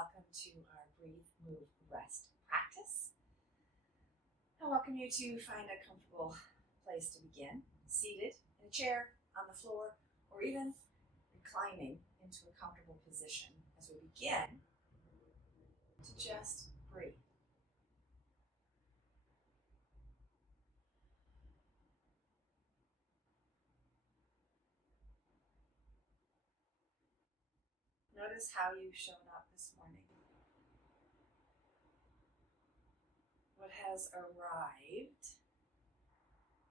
welcome to our Breathe, Move, Rest practice. I welcome you to find a comfortable place to begin, seated in a chair, on the floor, or even reclining into a comfortable position as we begin to just breathe. Notice how you've shown up this morning. What has arrived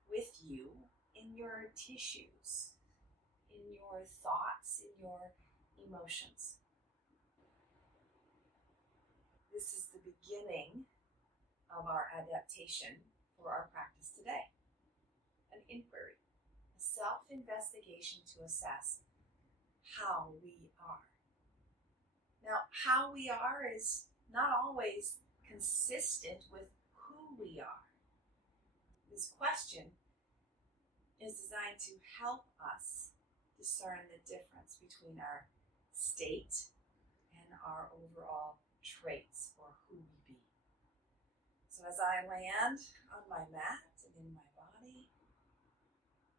with you in your tissues, in your thoughts, in your emotions. This is the beginning of our adaptation for our practice today. An inquiry, a self-investigation to assess how we are. Now, how we are is not always consistent with who we are. This question is designed to help us discern the difference between our state and our overall traits or who we be. So as I land on my mat and in my body,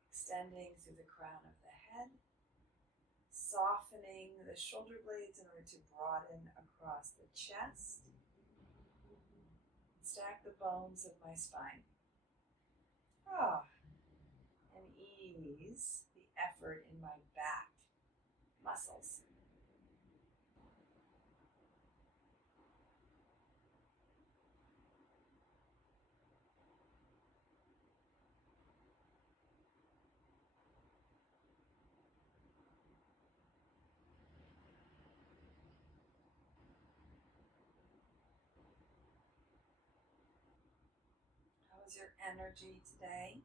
extending through the crown of the head, softening the shoulder blades in order to broaden across the chest, stack the bones of my spine. And ease the effort in my back muscles. How is your energy today?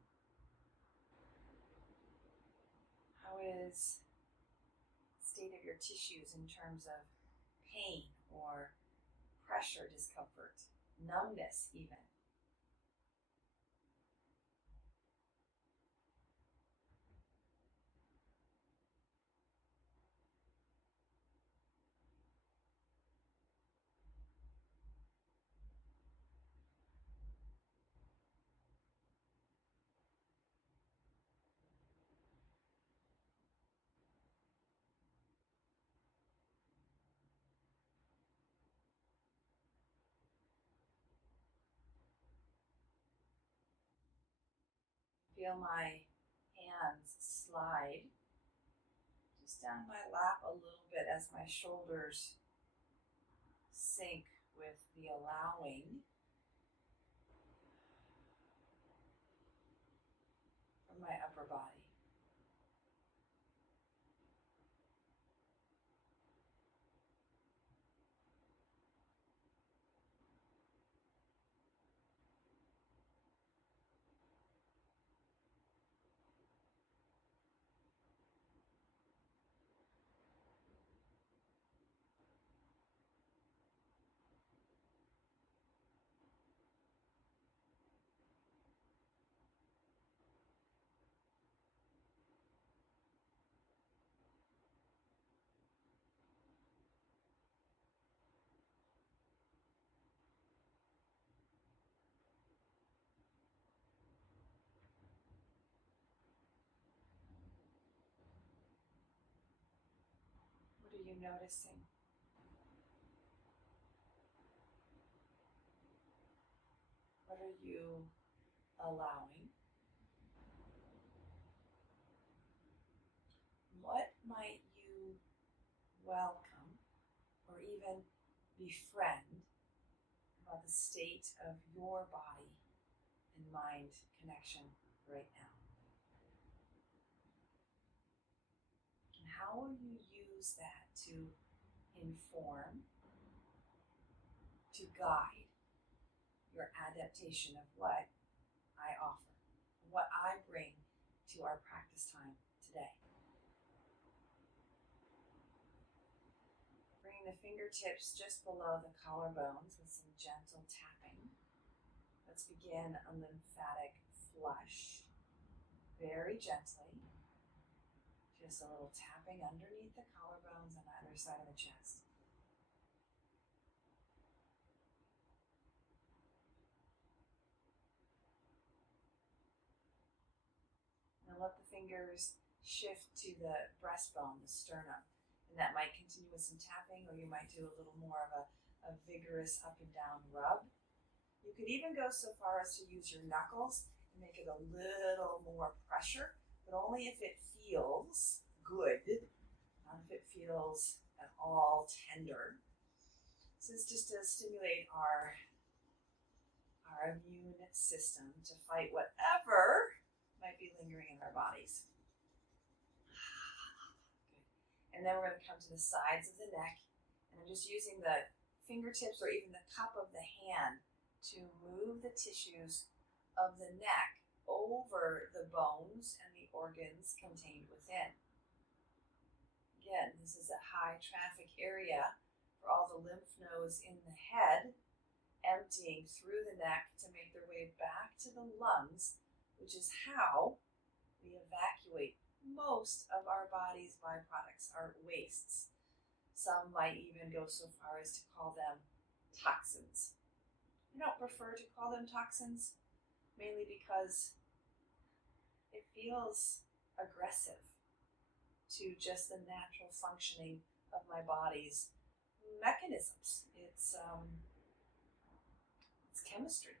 How is the state of your tissues in terms of pain or pressure, discomfort, numbness even? Feel my hands slide just down my lap a little bit as my shoulders sink with the allowing from my upper body. What are you noticing? What are you allowing? What might you welcome or even befriend about the state of your body and mind connection right now? And how will you use that to inform, to guide your adaptation of what I offer, what I bring to our practice time today? Bring the fingertips just below the collarbones with some gentle tapping. Let's begin a lymphatic flush. Very gently. Just a little tapping underneath the collarbones on either side of the chest. fingers shift to the breastbone, the sternum. And that might continue with some tapping, or you might do a little more of a vigorous up and down rub. You could even go so far as to use your knuckles and make it a little more pressure, but only if it feels good, not if it feels at all tender. This is just to stimulate our immune system to fight whatever might be lingering in our bodies. And then we're going to come to the sides of the neck, and I'm just using the fingertips or even the cup of the hand to move the tissues of the neck over the bones and the organs contained within. Again, this is a high traffic area for all the lymph nodes in the head, emptying through the neck to make their way back to the lungs, which is how we evacuate most of our body's byproducts, our wastes. Some might even go so far as to call them toxins. I don't prefer to call them toxins, mainly because it feels aggressive to just the natural functioning of my body's mechanisms. It's chemistry.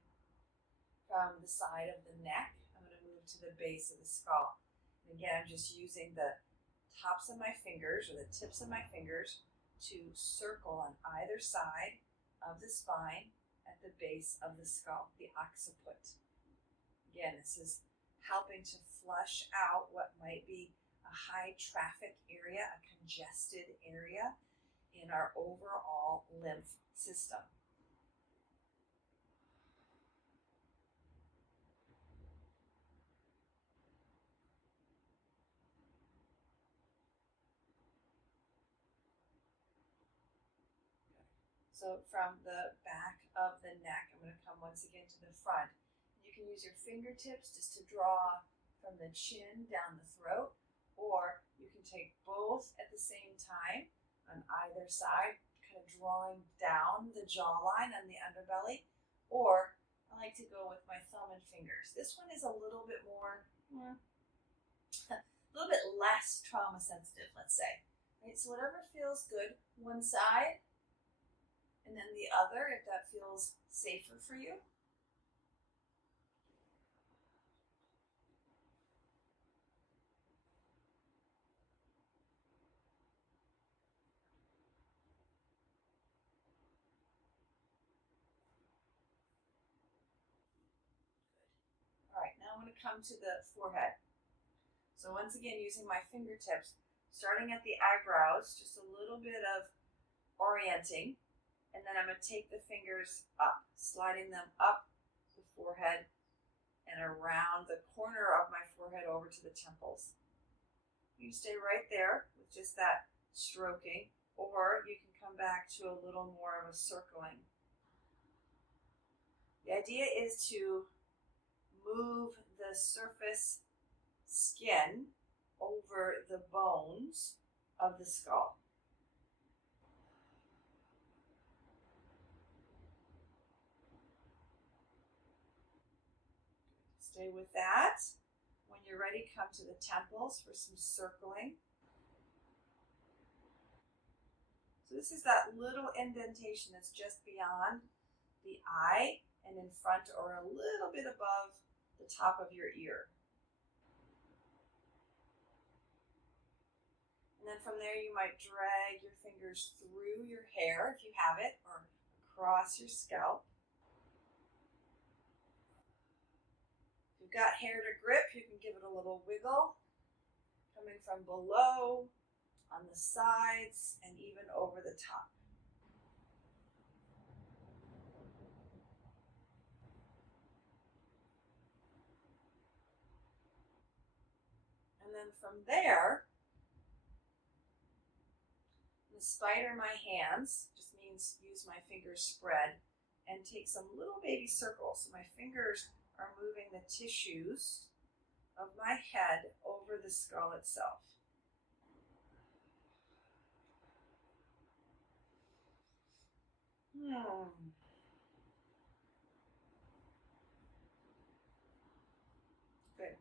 From the side of the neck, I'm going to move to the base of the skull. And again, I'm just using the tops of my fingers or the tips of my fingers to circle on either side of the spine at the base of the skull, the occiput. Again, this is helping to flush out what might be a high traffic area, a congested area in our overall lymph system. So from the back of the neck, I'm going to come once again to the front. You can use your fingertips just to draw from the chin down the throat, or you can take both at the same time on either side, kind of drawing down the jawline and the underbelly, or I like to go with my thumb and fingers. This one is a little bit more, a little bit less trauma sensitive, let's say. Right? So whatever feels good, one side, and then the other, if that feels safer for you. All right, now I'm going to come to the forehead. So once again, using my fingertips, starting at the eyebrows, just a little bit of orienting, and then I'm going to take the fingers up, sliding them up the forehead and around the corner of my forehead over to the temples. You stay right there with just that stroking, or you can come back to a little more of a circling. The idea is to move the surface skin over the bones of the skull. Stay with that. When you're ready, come to the temples for some circling. So this is that little indentation that's just beyond the eye and in front or a little bit above the top of your ear. And then from there, you might drag your fingers through your hair if you have it, or across your scalp. If you've got hair to grip, you can give it a little wiggle, coming from below, on the sides, and even over the top. And then from there, the spider my hands just means use my fingers spread and take some little baby circles. So my fingers are moving the tissues of my head over the skull itself. Good.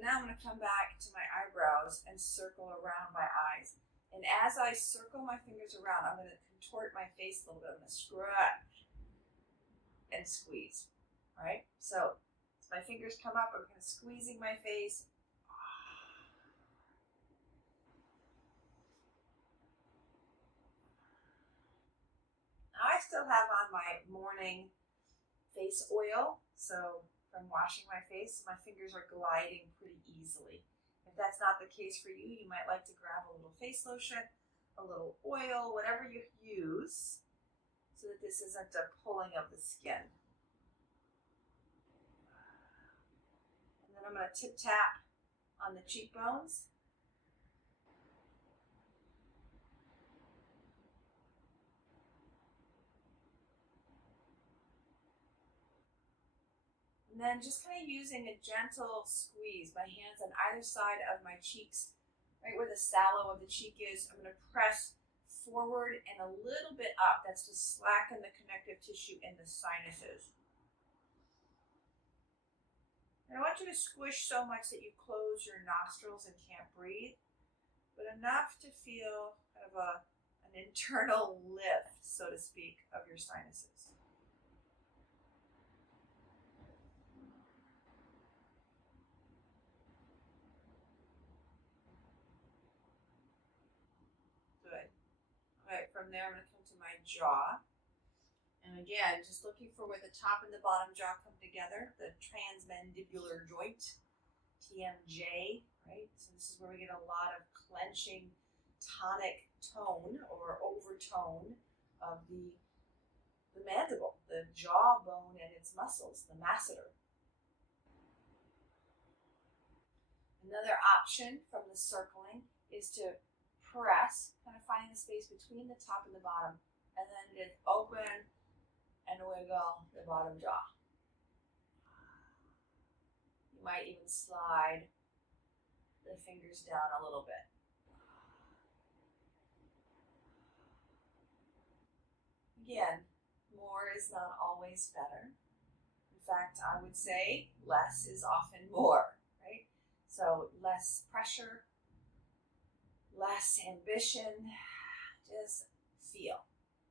now I'm going to come back to my eyebrows and circle around my eyes. And as I circle my fingers around, I'm going to contort my face a little bit. I'm going to scratch and squeeze. All right? So as my fingers come up, I'm kind of squeezing my face. Now I still have on my morning face oil, so from washing my face, my fingers are gliding pretty easily. If that's not the case for you, you might like to grab a little face lotion, a little oil, whatever you use, so that this isn't a pulling of the skin. And then I'm going to tip tap on the cheekbones. And then just kind of using a gentle squeeze, my hands on either side of my cheeks, right where the sallow of the cheek is. I'm going to press forward and a little bit up. That's to slacken the connective tissue in the sinuses. And I want you to squish so much that you close your nostrils and can't breathe, but enough to feel kind of an internal lift, so to speak, of your sinuses. Good. All right, from there I'm going to come to my jaw. And again, just looking for where the top and the bottom jaw come together, the transmandibular joint, TMJ, right? So this is where we get a lot of clenching, tonic tone or overtone of the mandible, the jawbone and its muscles, the masseter. Another option from the circling is to press, kind of finding the space between the top and the bottom, and then just open and wiggle the bottom jaw. You might even slide the fingers down a little bit. Again, more is not always better. In fact, I would say less is often more, right? So less pressure, less ambition, just feel.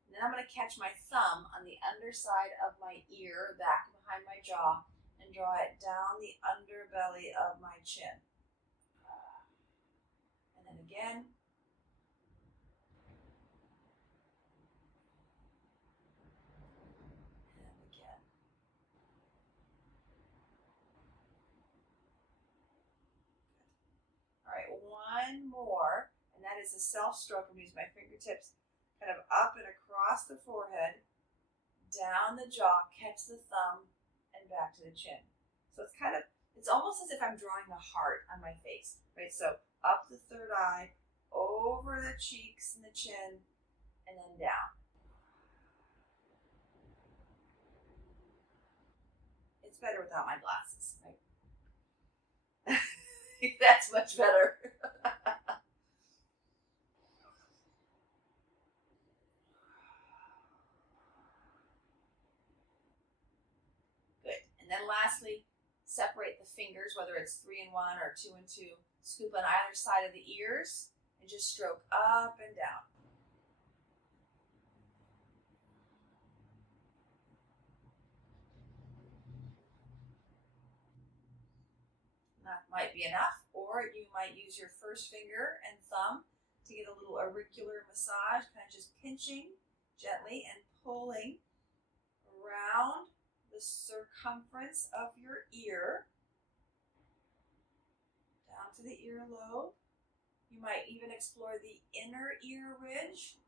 And then I'm going to catch my thumb on the underside of my ear, back behind my jaw, and draw it down the underbelly of my chin. And then again. And again. Good. All right, one more, and that is a self-stroke. I'm going to use my fingertips kind of up and across the forehead, down the jaw, catch the thumb, and back to the chin. So it's almost as if I'm drawing a heart on my face, right? So up the third eye, over the cheeks and the chin, and then down. It's better without my glasses, right? That's much better. And then lastly, separate the fingers, whether it's 3 and 1 or 2 and 2. Scoop on either side of the ears and just stroke up and down. That might be enough, or you might use your first finger and thumb to get a little auricular massage, kind of just pinching gently and pulling around the circumference of your ear, down to the earlobe. You might even explore the inner ear ridge.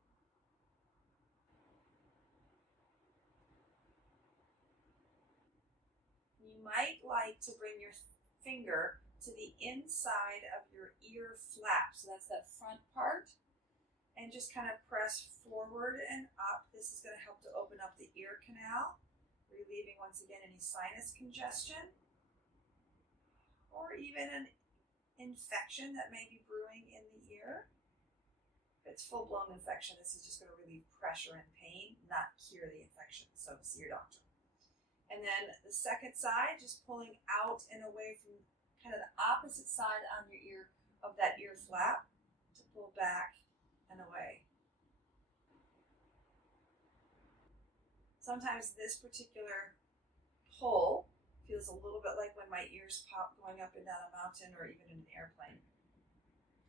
You might like to bring your finger to the inside of your ear flap. So that's that front part. And just kind of press forward and up. This is going to help to open up the ear canal, relieving once again any sinus congestion or even an infection that may be brewing in the ear. If it's full-blown infection, this is just going to relieve pressure and pain, not cure the infection. So see your doctor. And then the second side, just pulling out and away from kind of the opposite side on your ear of that ear flap to pull back and away. Sometimes this particular pull feels a little bit like when my ears pop going up and down a mountain or even in an airplane.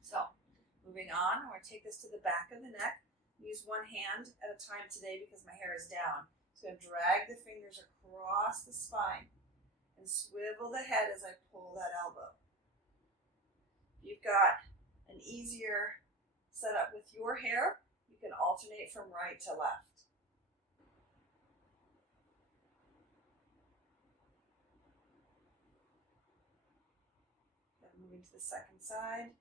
So, moving on, I'm going to take this to the back of the neck. Use one hand at a time today because my hair is down. It's going to drag the fingers across the spine and swivel the head as I pull that elbow. If you've got an easier setup with your hair, you can alternate from right to left. Moving to the second side.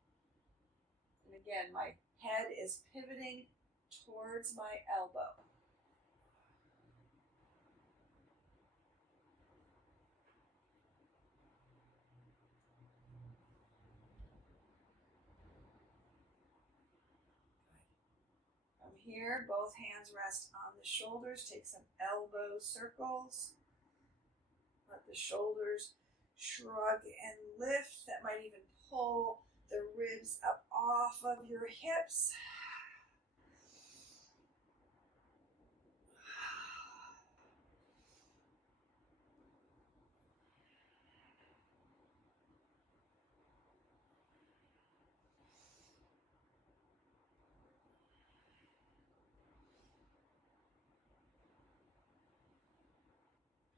And again, my head is pivoting towards my elbow. From here, both hands rest on the shoulders. Take some elbow circles. Let the shoulders shrug and lift. That might even pull the ribs up off of your hips.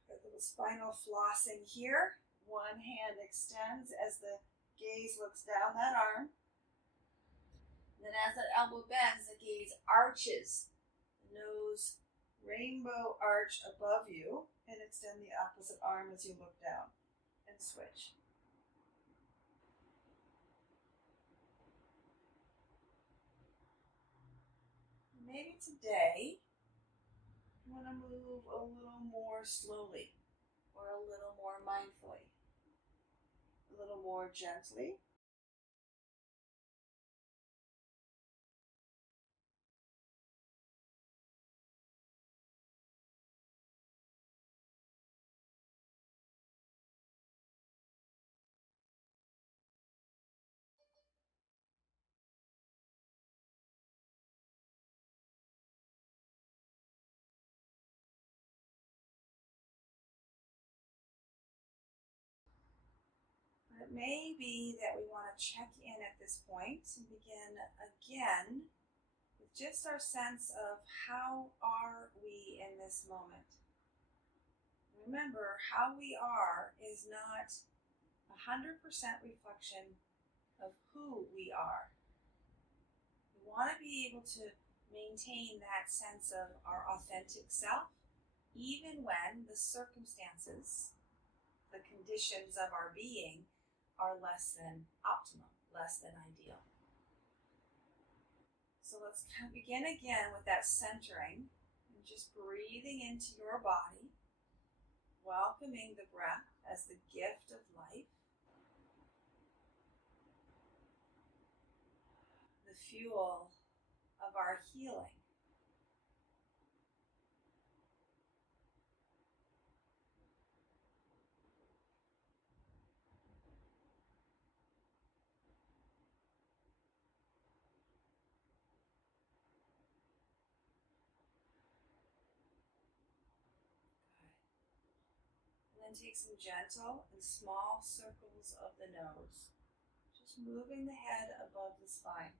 Got a little spinal flossing here. One hand extends as the gaze looks down that arm. And then as that elbow bends, the gaze arches. The nose rainbow arch above you, and extend the opposite arm as you look down and switch. Maybe today you want to move a little more slowly or a little more mindfully, a little more gently. It may be that we want to check in at this point and begin again with just our sense of how are we in this moment. Remember, how we are is not 100% reflection of who we are. We want to be able to maintain that sense of our authentic self, even when the circumstances, the conditions of our being are less than optimal, less than ideal. So let's begin again with that centering and just breathing into your body, welcoming the breath as the gift of life, the fuel of our healing. And then take some gentle and small circles of the nose, just moving the head above the spine.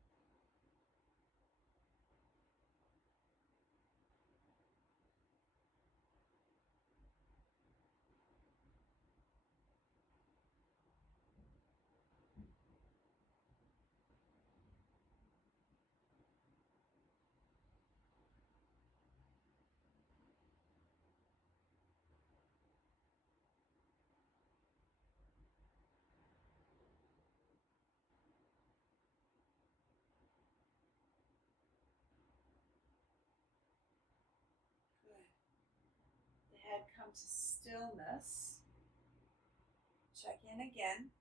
The head comes to stillness. Check in again.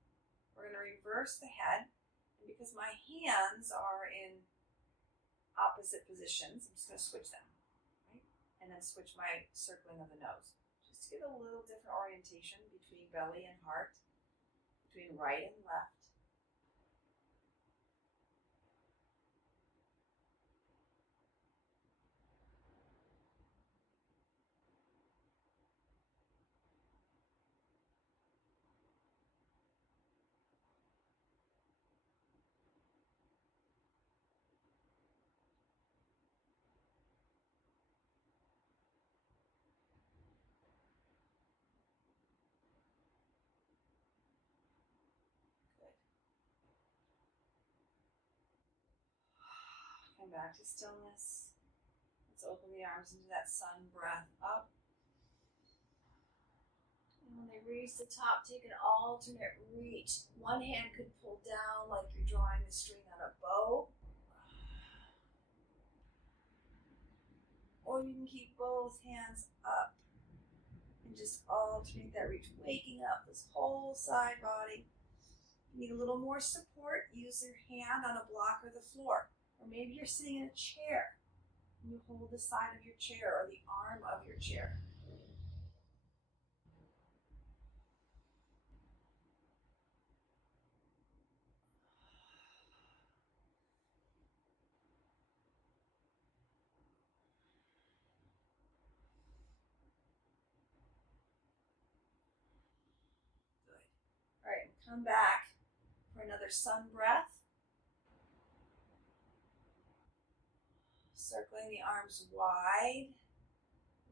We're going to reverse the head. And because my hands are in opposite positions, I'm just going to switch them. Right? And then switch my circling of the nose. Just to get a little different orientation between belly and heart, between right and left. Good. Come back to stillness. Let's open the arms into that sun breath up. And when they reach the top, take an alternate reach. One hand could pull down like you're drawing the string on a bow. Or you can keep both hands up and just alternate that reach, waking up this whole side body. If you need a little more support, use your hand on a block or the floor. Or maybe you're sitting in a chair and you hold the side of your chair or the arm of your chair. Good. All right, come back for another sun breath. Circling the arms wide,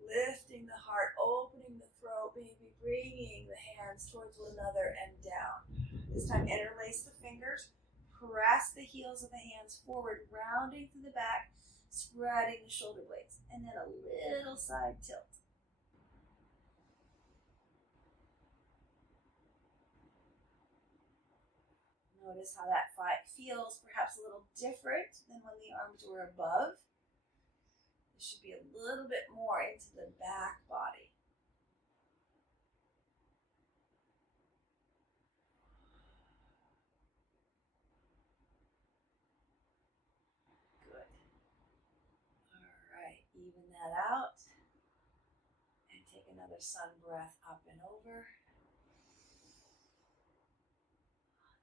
lifting the heart, opening the throat, maybe bringing the hands towards one another and down. This time, interlace the fingers, press the heels of the hands forward, rounding through the back, spreading the shoulder blades, and then a little side tilt. Notice how that feels perhaps a little different than when the arms were above. It should be a little bit more into the back body. Good. All right, even that out. And take another sun breath up and over.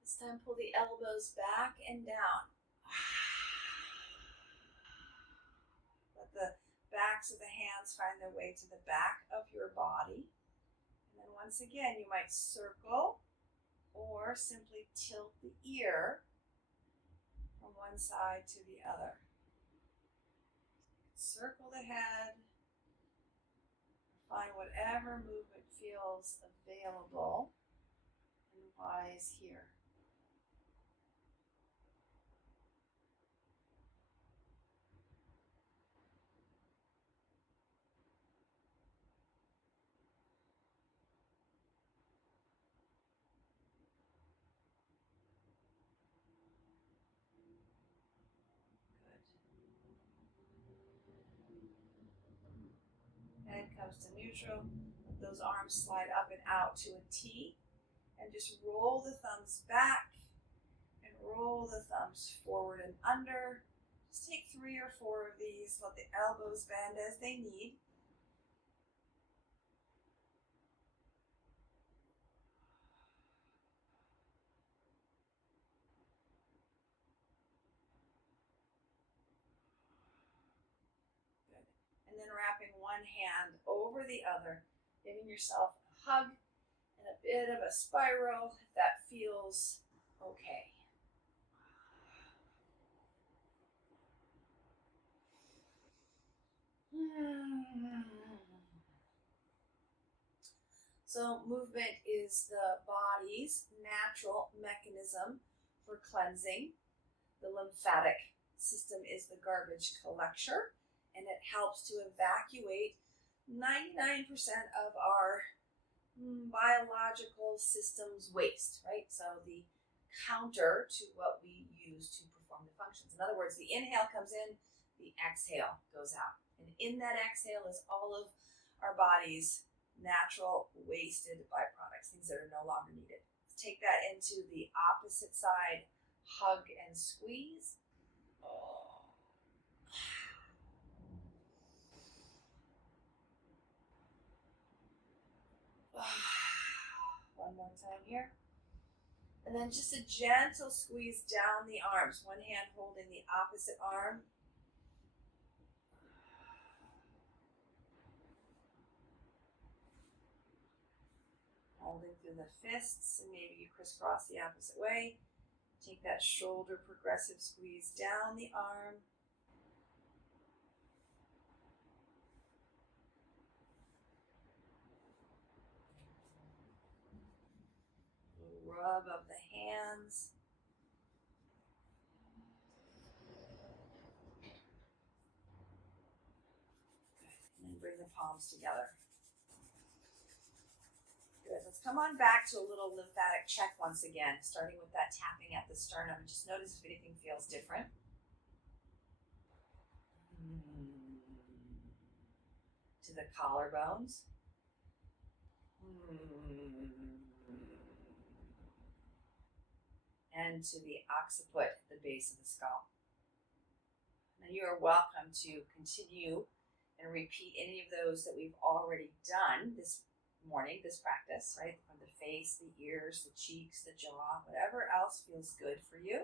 This time pull the elbows back and down. Let the backs of the hands find their way to the back of your body. And then once again, you might circle or simply tilt the ear from one side to the other. Circle the head. Find whatever movement feels available and wise here. Head comes to neutral. Let those arms slide up and out to a T. And just roll the thumbs back and roll the thumbs forward and under. Just take 3 or 4 of these. Let the elbows bend as they need. Good. And then wrapping one hand over the other, giving yourself a hug and a bit of a spiral if that feels okay. So movement is the body's natural mechanism for cleansing. The lymphatic system is the garbage collector, and it helps to evacuate 99% of our biological system's waste, right? So the counter to what we use to perform the functions. In other words, the inhale comes in, the exhale goes out. And in that exhale is all of our body's natural wasted byproducts, things that are no longer needed. Take that into the opposite side, hug and squeeze. One more time here. And then just a gentle squeeze down the arms. One hand holding the opposite arm. Holding through the fists, and maybe you crisscross the opposite way. Take that shoulder progressive squeeze down the arm. Rub of the hands. And then bring the palms together. Good. Let's come on back to a little lymphatic check once again, starting with that tapping at the sternum. Just notice if anything feels different. To the collarbones. And to the occiput, the base of the skull. Now you are welcome to continue and repeat any of those that we've already done this morning, this practice, right? From the face, the ears, the cheeks, the jaw, whatever else feels good for you.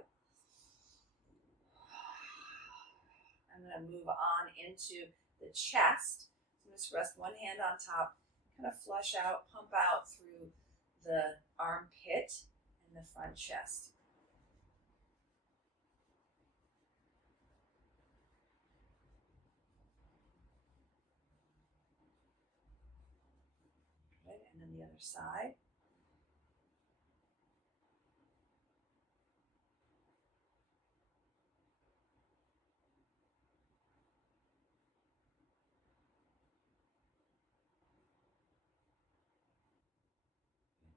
I'm going to move on into the chest. So just rest one hand on top, kind of flush out, pump out through the armpit and the front chest. Okay, and then the other side.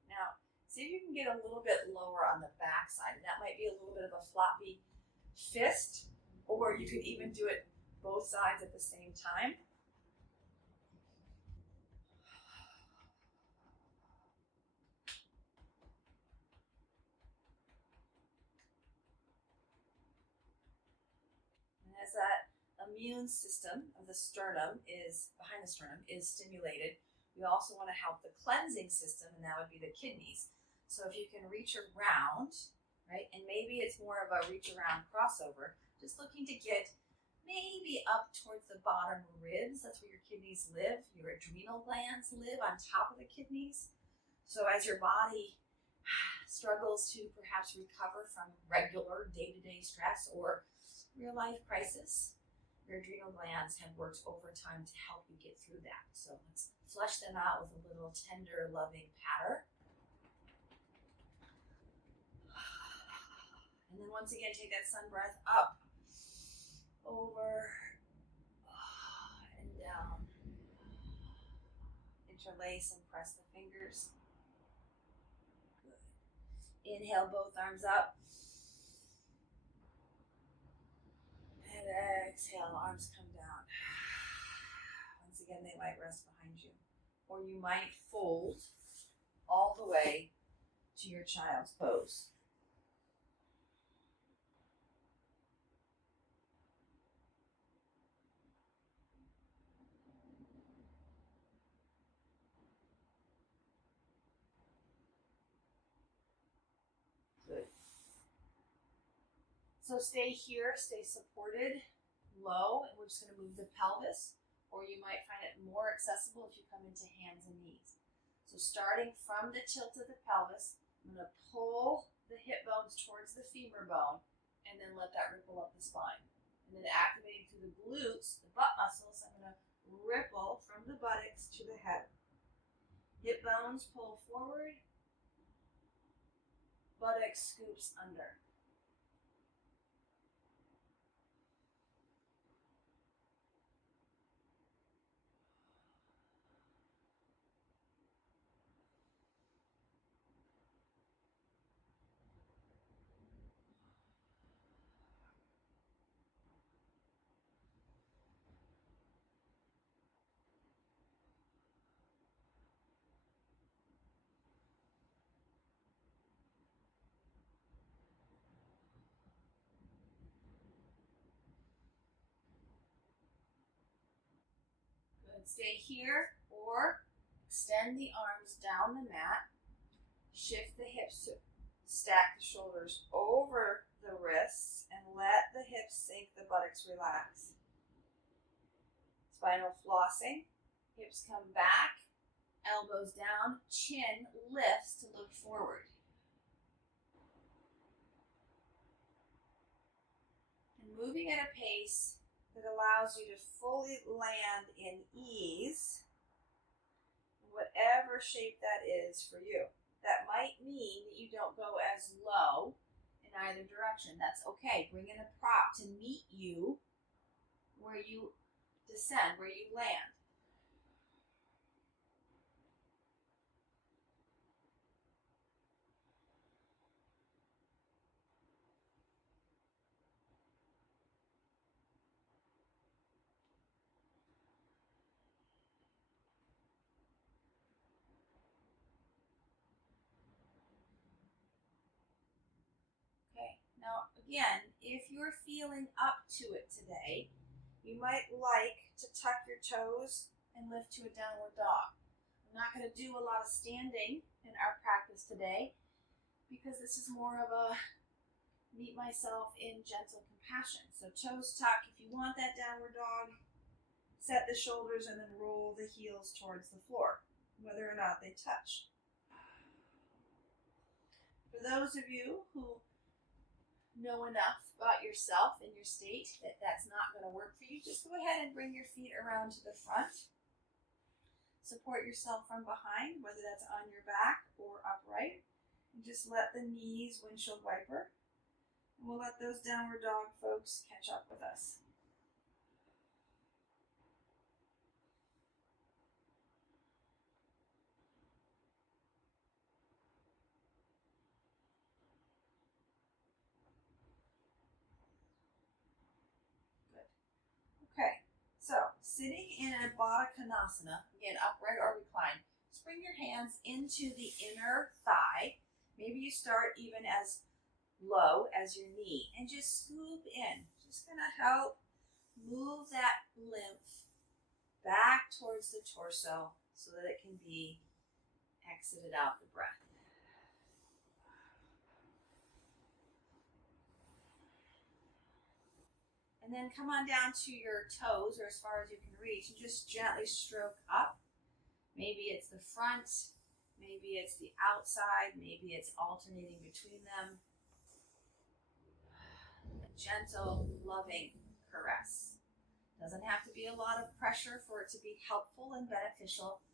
Now, see if you can get a little bit lower on the back side. And that might be a little bit of a floppy fist, or you could even do it both sides at the same time. And as that immune system of the sternum is, behind the sternum, is stimulated, we also want to help the cleansing system, and that would be the kidneys. So if you can reach around, right, and maybe it's more of a reach around crossover, just looking to get maybe up towards the bottom ribs. That's where your kidneys live. Your adrenal glands live on top of the kidneys. So as your body struggles to perhaps recover from regular day-to-day stress or real life crisis, your adrenal glands have worked overtime to help you get through that. So let's flush them out with a little tender, loving patter. And then once again, take that sun breath up, over, and down. Interlace and press the fingers. Good. Inhale, both arms up. And exhale, arms come down. Once again, they might rest behind you. Or you might fold all the way to your child's pose. Good. So stay here, stay supported, low, and we're just going to move the pelvis. Or you might find it more accessible if you come into hands and knees. So starting from the tilt of the pelvis, I'm going to pull the hip bones towards the femur bone and then let that ripple up the spine. And then activating through the glutes, the butt muscles, I'm going to ripple from the buttocks to the head. Hip bones pull forward, buttocks scoops under. Stay here or extend the arms down the mat. Shift the hips to Stack the shoulders over the wrists and let the hips sink, the buttocks relax. Spinal flossing, hips come back, elbows down, chin lifts to look forward. And moving at a pace that allows you to fully land in ease, in whatever shape that is for you. That might mean that you don't go as low in either direction. That's okay. Bring in a prop to meet you where you descend, where you land. Okay, now again, if you're feeling up to it today, you might like to tuck your toes and lift to a downward dog. I'm not going to do a lot of standing in our practice today because this is more of a meet myself in gentle compassion. So toes tuck. If you want that downward dog, set the shoulders and then roll the heels towards the floor, whether or not they touch. For those of you who know enough about yourself and your state that that's not going to work for you, just go ahead and bring your feet around to the front. Support yourself from behind, whether that's on your back or upright. And just let the knees windshield wiper. And we'll let those downward dog folks catch up with us. Good. Okay, so sitting in a Baddha Konasana, again, upright or reclined, just bring your hands into the inner thigh. Maybe you start even as low as your knee and just scoop in. Just going to help move that lymph back towards the torso so that it can be exited out the breath. And then come on down to your toes or as far as you can reach and just gently stroke up. Maybe it's the front, maybe it's the outside, maybe it's alternating between them. A gentle, loving caress. Doesn't have to be a lot of pressure for it to be helpful and beneficial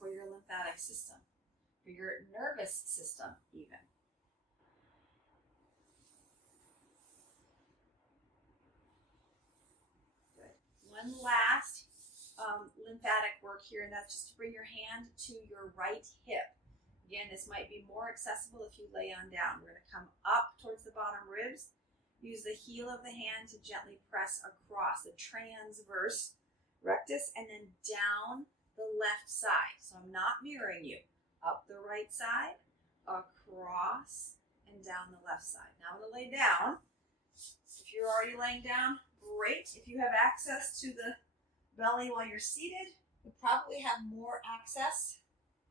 for your lymphatic system, for your nervous system even. Good. One last lymphatic work here, and that's just to bring your hand to your right hip. Again, this might be more accessible if you lay on down. We're going to come up towards the bottom ribs. Use the heel of the hand to gently press across the transverse rectus and then down the left side. So I'm not mirroring you. Up the right side, across, and down the left side. Now I'm going to lay down. If you're already laying down, great. If you have access to the belly while you're seated, you'll probably have more access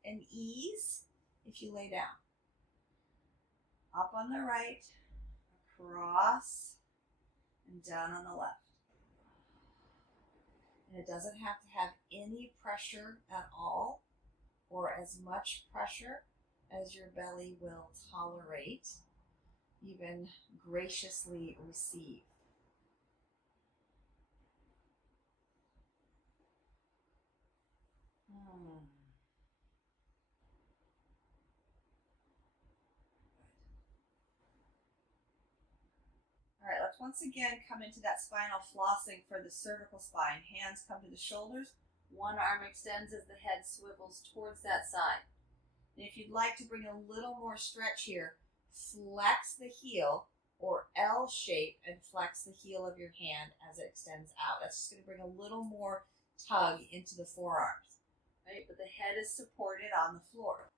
and ease if you lay down. Up on the right, across, and down on the left. And it doesn't have to have any pressure at all or as much pressure as your belly will tolerate, even graciously receive. All right, let's once again come into that spinal flossing for the cervical spine. Hands come to the shoulders. One arm extends as the head swivels towards that side. And if you'd like to bring a little more stretch here, flex the heel or L shape and flex the heel of your hand as it extends out. That's just going to bring a little more tug into the forearms, right? But the head is supported on the floor.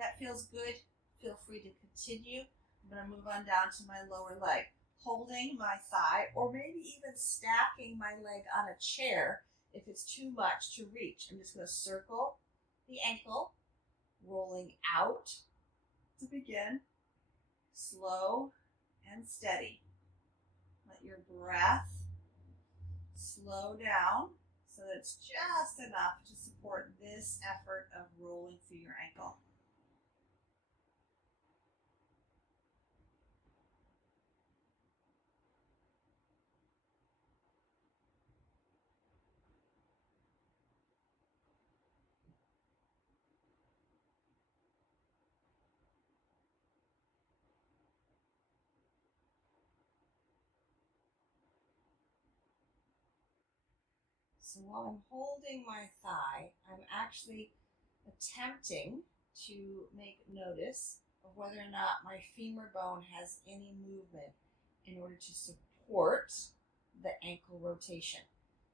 that feels good, feel free to continue. I'm going to move on down to my lower leg, holding my thigh, or maybe even stacking my leg on a chair if it's too much to reach. I'm just going to circle the ankle, rolling out to begin, slow and steady. Let your breath slow down so that it's just enough to support this effort of rolling through your ankle. So while I'm holding my thigh, I'm actually attempting to make notice of whether or not my femur bone has any movement in order to support the ankle rotation.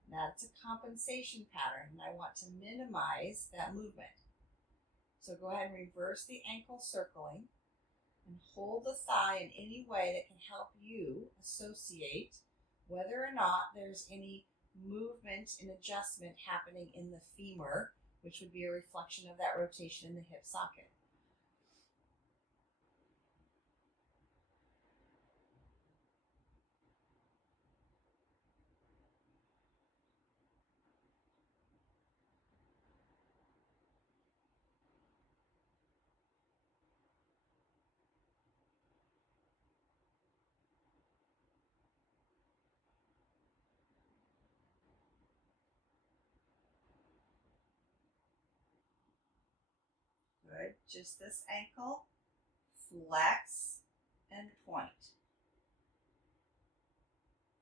That's a compensation pattern, and I want to minimize that movement. So go ahead and reverse the ankle circling and hold the thigh in any way that can help you associate whether or not there's any movement and adjustment happening in the femur, which would be a reflection of that rotation in the hip socket. Good. Just this ankle, flex and point.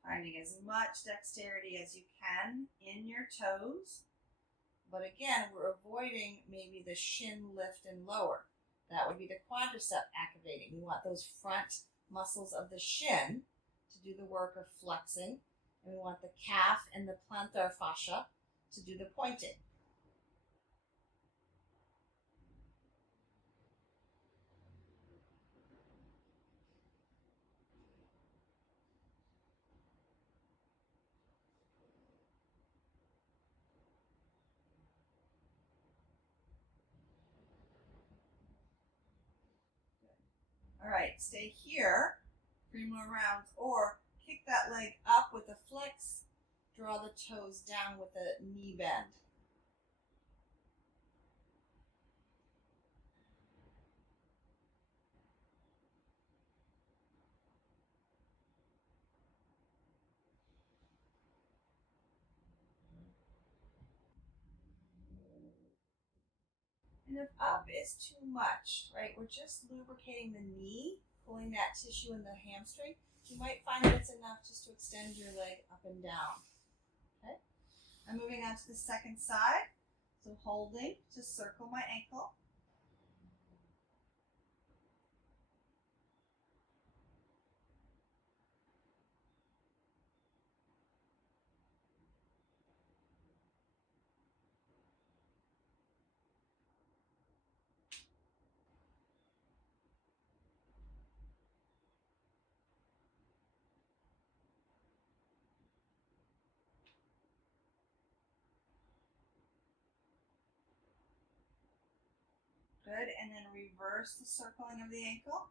Finding as much dexterity as you can in your toes. But again, we're avoiding maybe the shin lift and lower. That would be the quadricep activating. We want those front muscles of the shin to do the work of flexing. And we want the calf and the plantar fascia to do the pointing. All right, stay here, 3 more rounds, or kick that leg up with a flex, draw the toes down with a knee bend. And if up is too much, right, we're just lubricating the knee, pulling that tissue in the hamstring. You might find that it's enough just to extend your leg up and down. Okay, I'm moving on to the second side. So holding to circle my ankle. Good, and then reverse the circling of the ankle.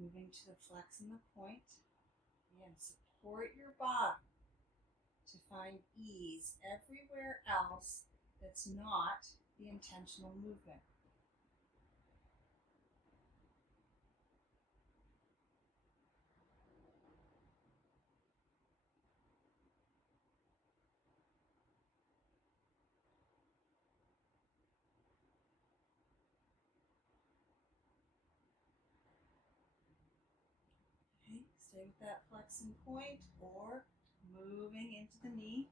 Moving to the flex and the point. Again, support your body to find ease everywhere else that's not the intentional movement. Stay with that flexing point or moving into the knee.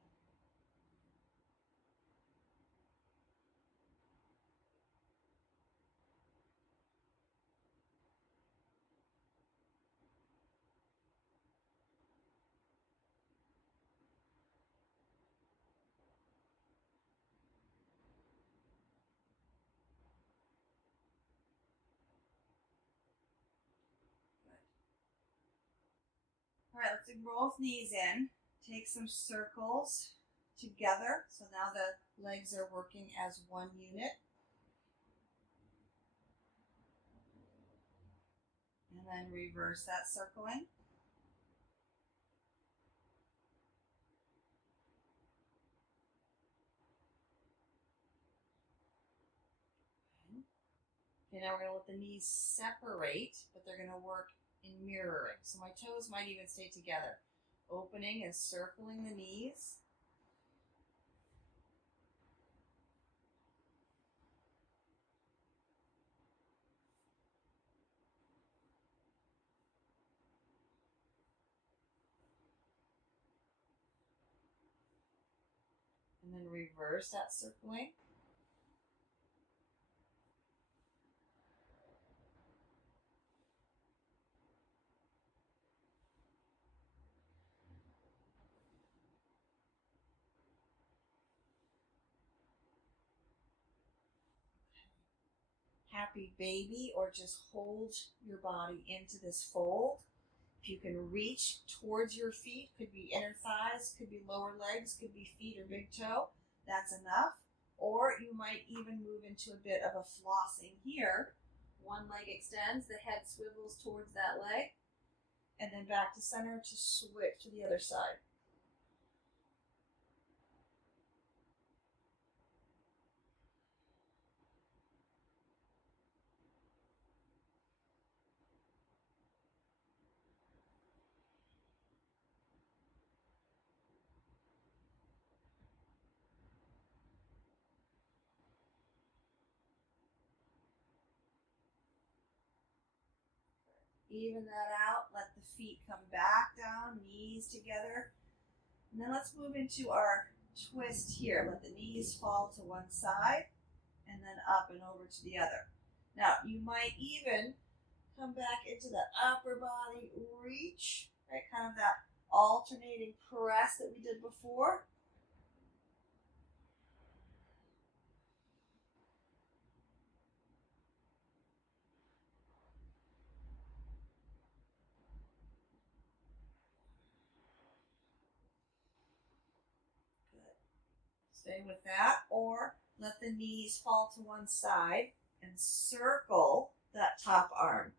All right, let's bring both knees in. Take some circles together. So now the legs are working as one unit. And then reverse that circling. Okay, now we're going to let the knees separate, but they're going to work in mirroring. So my toes might even stay together. Opening and circling the knees. And then reverse that circling. Happy baby, or just hold your body into this fold. If you can reach towards your feet, could be inner thighs, could be lower legs, could be feet or big toe, that's enough. Or you might even move into a bit of a flossing here. One leg extends, the head swivels towards that leg, and then back to center to switch to the other side. Even that out, let the feet come back down, knees together. And then let's move into our twist here. Let the knees fall to one side and then up and over to the other. Now, you might even come back into the upper body reach, right? Kind of that alternating press that we did before. Stay with that, or let the knees fall to one side and circle that top arm.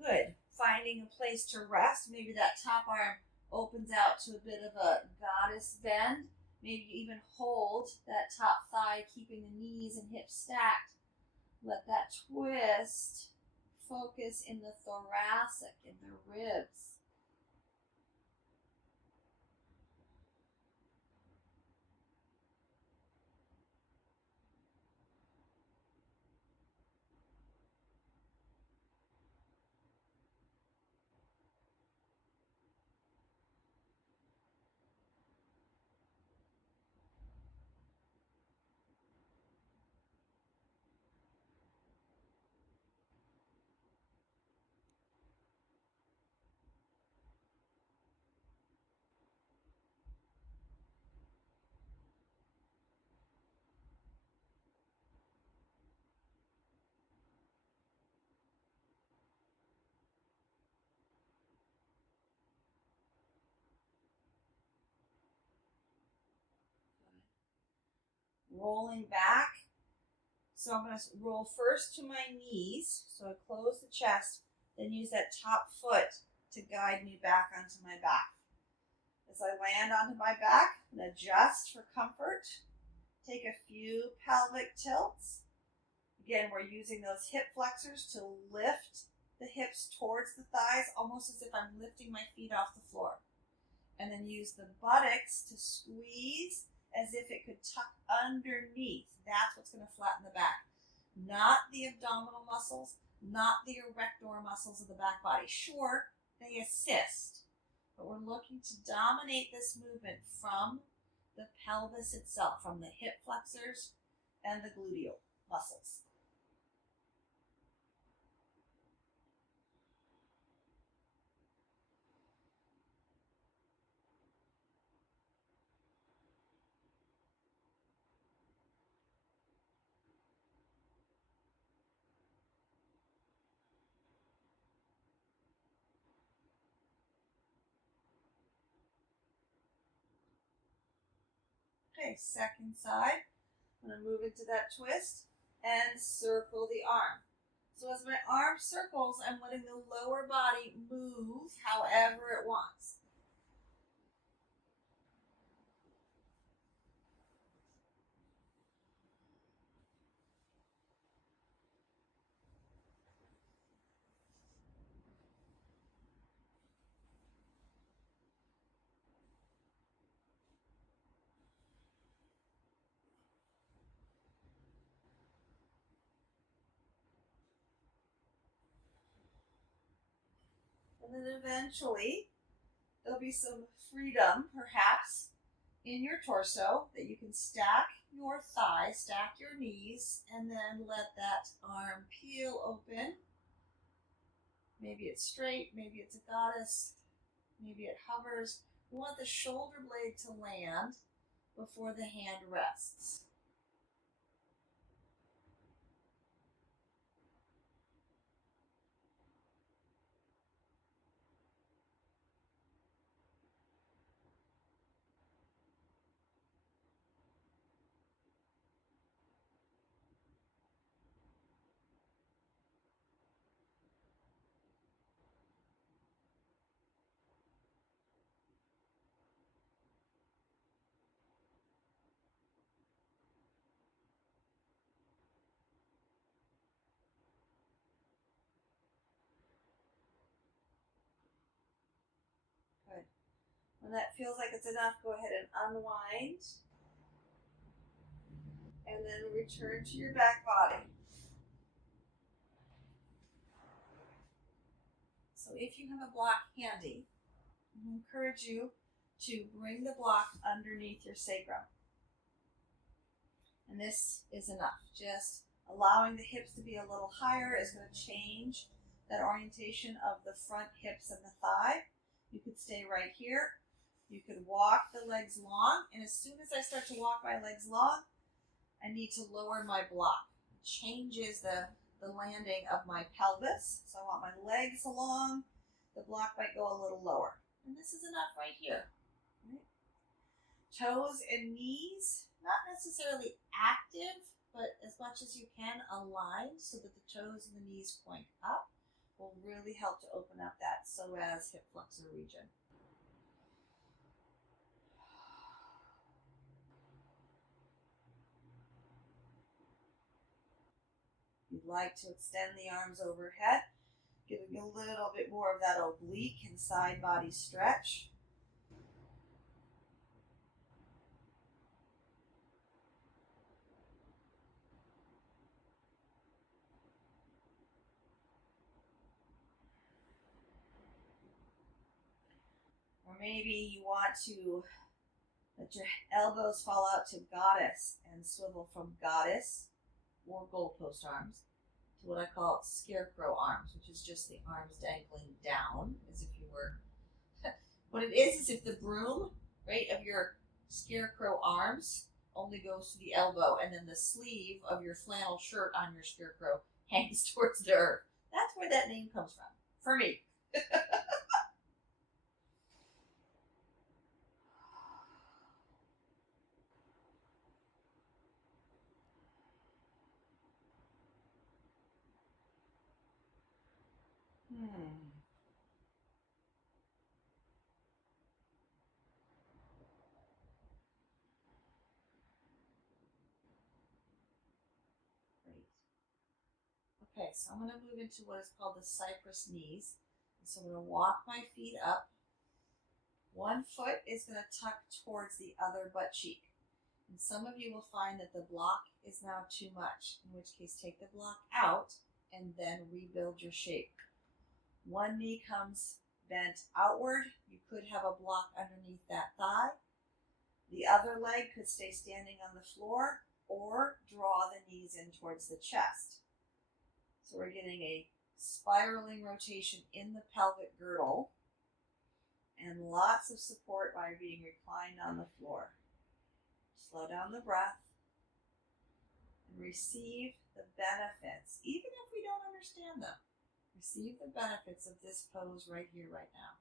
Good. Finding a place to rest. Maybe that top arm opens out to a bit of a goddess bend. Maybe even hold that top thigh, keeping the knees and hips stacked. Let that twist focus in the thoracic, in the ribs. Rolling back. So I'm going to roll first to my knees. So I close the chest, then use that top foot to guide me back onto my back. As I land onto my back and adjust for comfort, take a few pelvic tilts. Again, we're using those hip flexors to lift the hips towards the thighs, almost as if I'm lifting my feet off the floor. And then use the buttocks to squeeze as if it could tuck underneath. That's what's going to flatten the back. Not the abdominal muscles, not the erector muscles of the back body. Sure, they assist, but we're looking to dominate this movement from the pelvis itself, from the hip flexors and the gluteal muscles. Okay, second side. I'm going to move into that twist and circle the arm. So as my arm circles, I'm letting the lower body move however it wants. And then eventually, there'll be some freedom, perhaps, in your torso that you can stack your thighs, stack your knees, and then let that arm peel open. Maybe it's straight, maybe it's a goddess, maybe it hovers. We want the shoulder blade to land before the hand rests. Good. When that feels like it's enough, go ahead and unwind. And then return to your back body. So if you have a block handy, I encourage you to bring the block underneath your sacrum. And this is enough. Just allowing the hips to be a little higher is going to change that orientation of the front hips and the thigh. You could stay right here. You could walk the legs long, and as soon as I start to walk my legs long, I need to lower my block. It changes the landing of my pelvis. So I want my legs long. The block might go a little lower. And this is enough right here. Right? Toes and knees, not necessarily active, but as much as you can align so that the toes and the knees point up will really help to open up that psoas hip flexor region. You'd like to extend the arms overhead, giving a little bit more of that oblique and side body stretch. Or maybe you want to let your elbows fall out to goddess and swivel from goddess or goalpost arms to what I call scarecrow arms, which is just the arms dangling down as if you were. What it is if the broom, right, of your scarecrow arms only goes to the elbow, and then the sleeve of your flannel shirt on your scarecrow hangs towards the earth. That's where that name comes from, for me. Okay, so I'm going to move into what is called the cypress knees. So I'm going to walk my feet up. One foot is going to tuck towards the other butt cheek. And some of you will find that the block is now too much, in which case take the block out and then rebuild your shape. One knee comes bent outward. You could have a block underneath that thigh. The other leg could stay standing on the floor or draw the knees in towards the chest. So we're getting a spiraling rotation in the pelvic girdle and lots of support by being reclined on the floor. Slow down the breath and receive the benefits, even if we don't understand them. Receive the benefits of this pose right here, right now.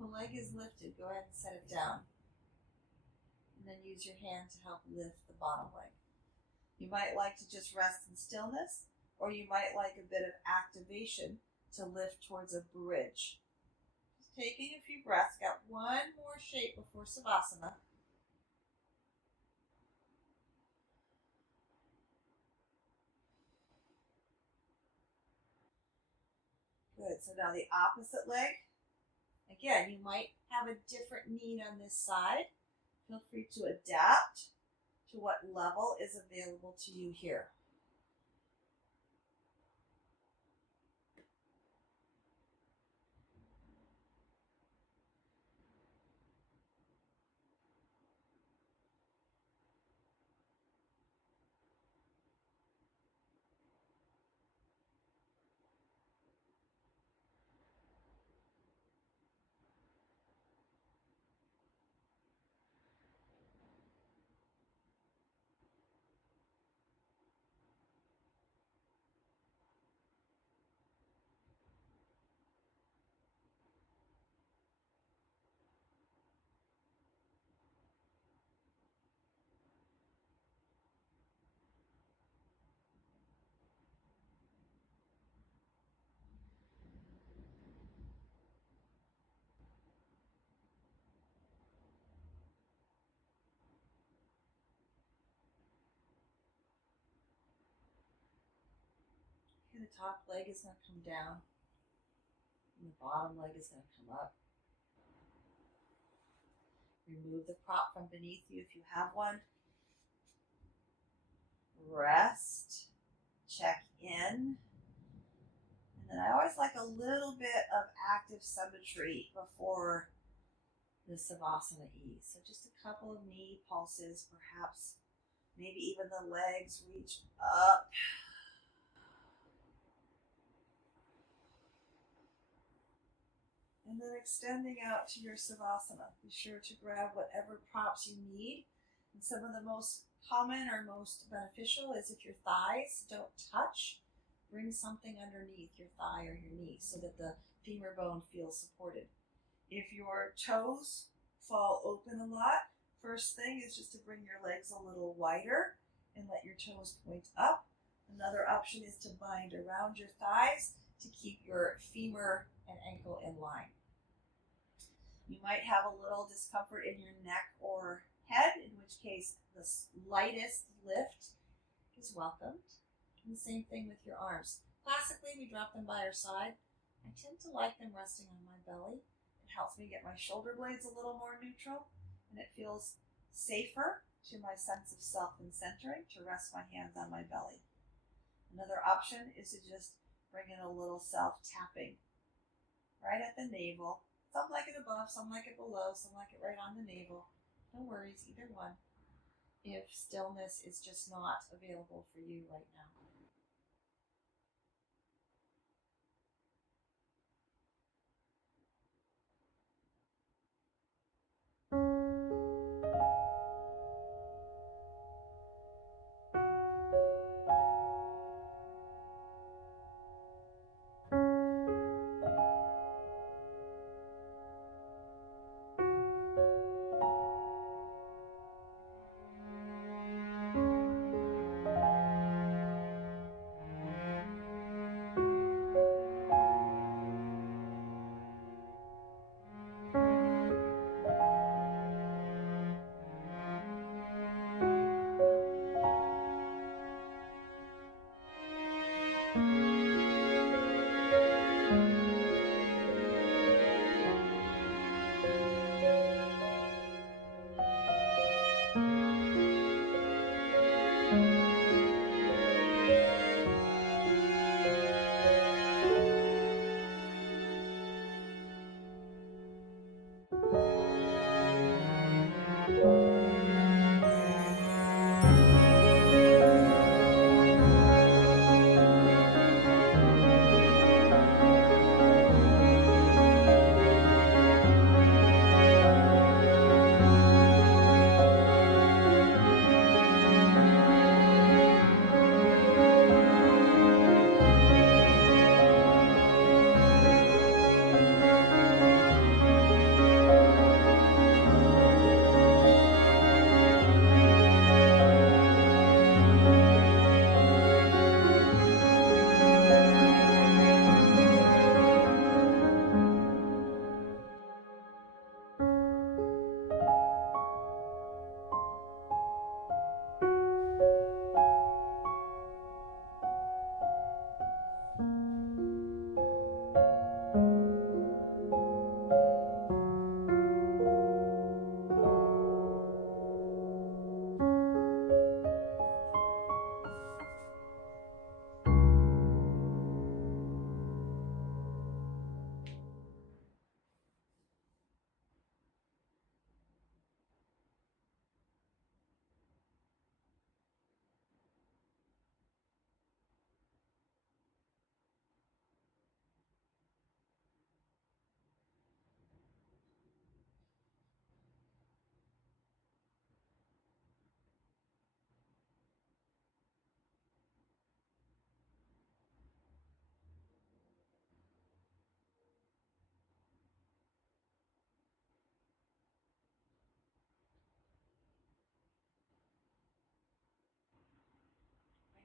So if a leg is lifted, go ahead and set it down. And then use your hand to help lift the bottom leg. You might like to just rest in stillness, or you might like a bit of activation to lift towards a bridge. Just taking a few breaths. Got one more shape before Savasana. Good. So now the opposite leg. Again, you might have a different need on this side. Feel free to adapt to what level is available to you here. The top leg is going to come down, and the bottom leg is going to come up. Remove the prop from beneath you if you have one. Rest, check in, and then I always like a little bit of active symmetry before the Savasana ease. So just a couple of knee pulses, perhaps maybe even the legs reach up. And then extending out to your Savasana. Be sure to grab whatever props you need. And some of the most common or most beneficial is if your thighs don't touch, bring something underneath your thigh or your knee so that the femur bone feels supported. If your toes fall open a lot, first thing is just to bring your legs a little wider and let your toes point up. Another option is to bind around your thighs to keep your femur and ankle in line. You might have a little discomfort in your neck or head, in which case the lightest lift is welcomed. And the same thing with your arms. Classically, we drop them by our side. I tend to like them resting on my belly. It helps me get my shoulder blades a little more neutral, and it feels safer to my sense of self and centering to rest my hands on my belly. Another option is to just bring in a little self-tapping right at the navel. Some like it above, some like it below, some like it right on the navel. No worries, either one, if stillness is just not available for you right now.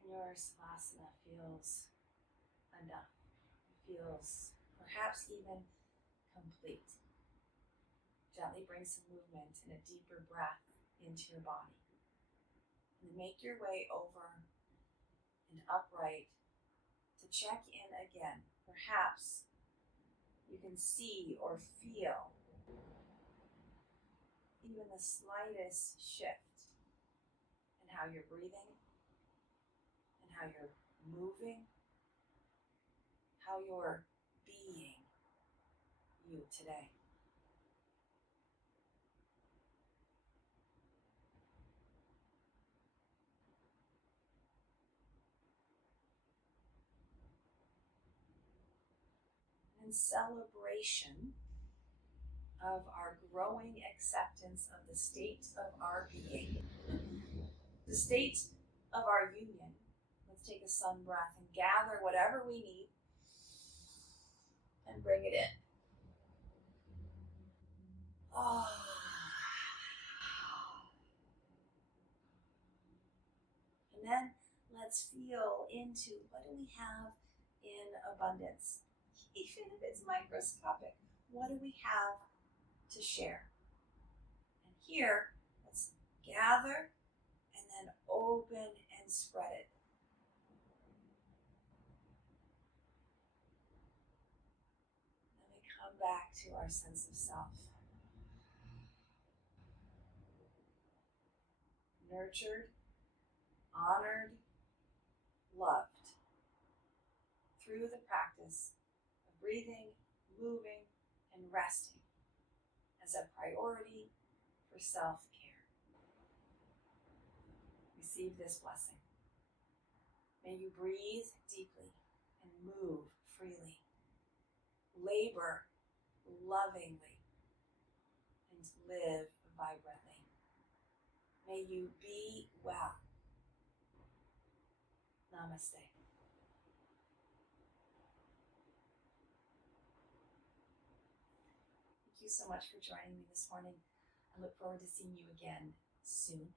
When your savasana feels enough, feels perhaps even complete, gently bring some movement and a deeper breath into your body. And make your way over and upright to check in again. Perhaps you can see or feel even the slightest shift in how you're breathing and how you're moving, how you're being you today. In celebration of our growing acceptance of the state of our being, the state of our union, let's take a sun breath and gather whatever we need and bring it in. Oh. And then let's feel into what do we have in abundance, even if it's microscopic. What do we have to share? And here, let's gather and then open and spread it. Then we come back to our sense of self. Nurtured, honored, loved through the practice of breathing, moving, and resting as a priority for self-care. receive this blessing. May you breathe deeply and move freely. Labor lovingly and live vibrantly. May you be well. Namaste. Thank you so much for joining me this morning. I look forward to seeing you again soon.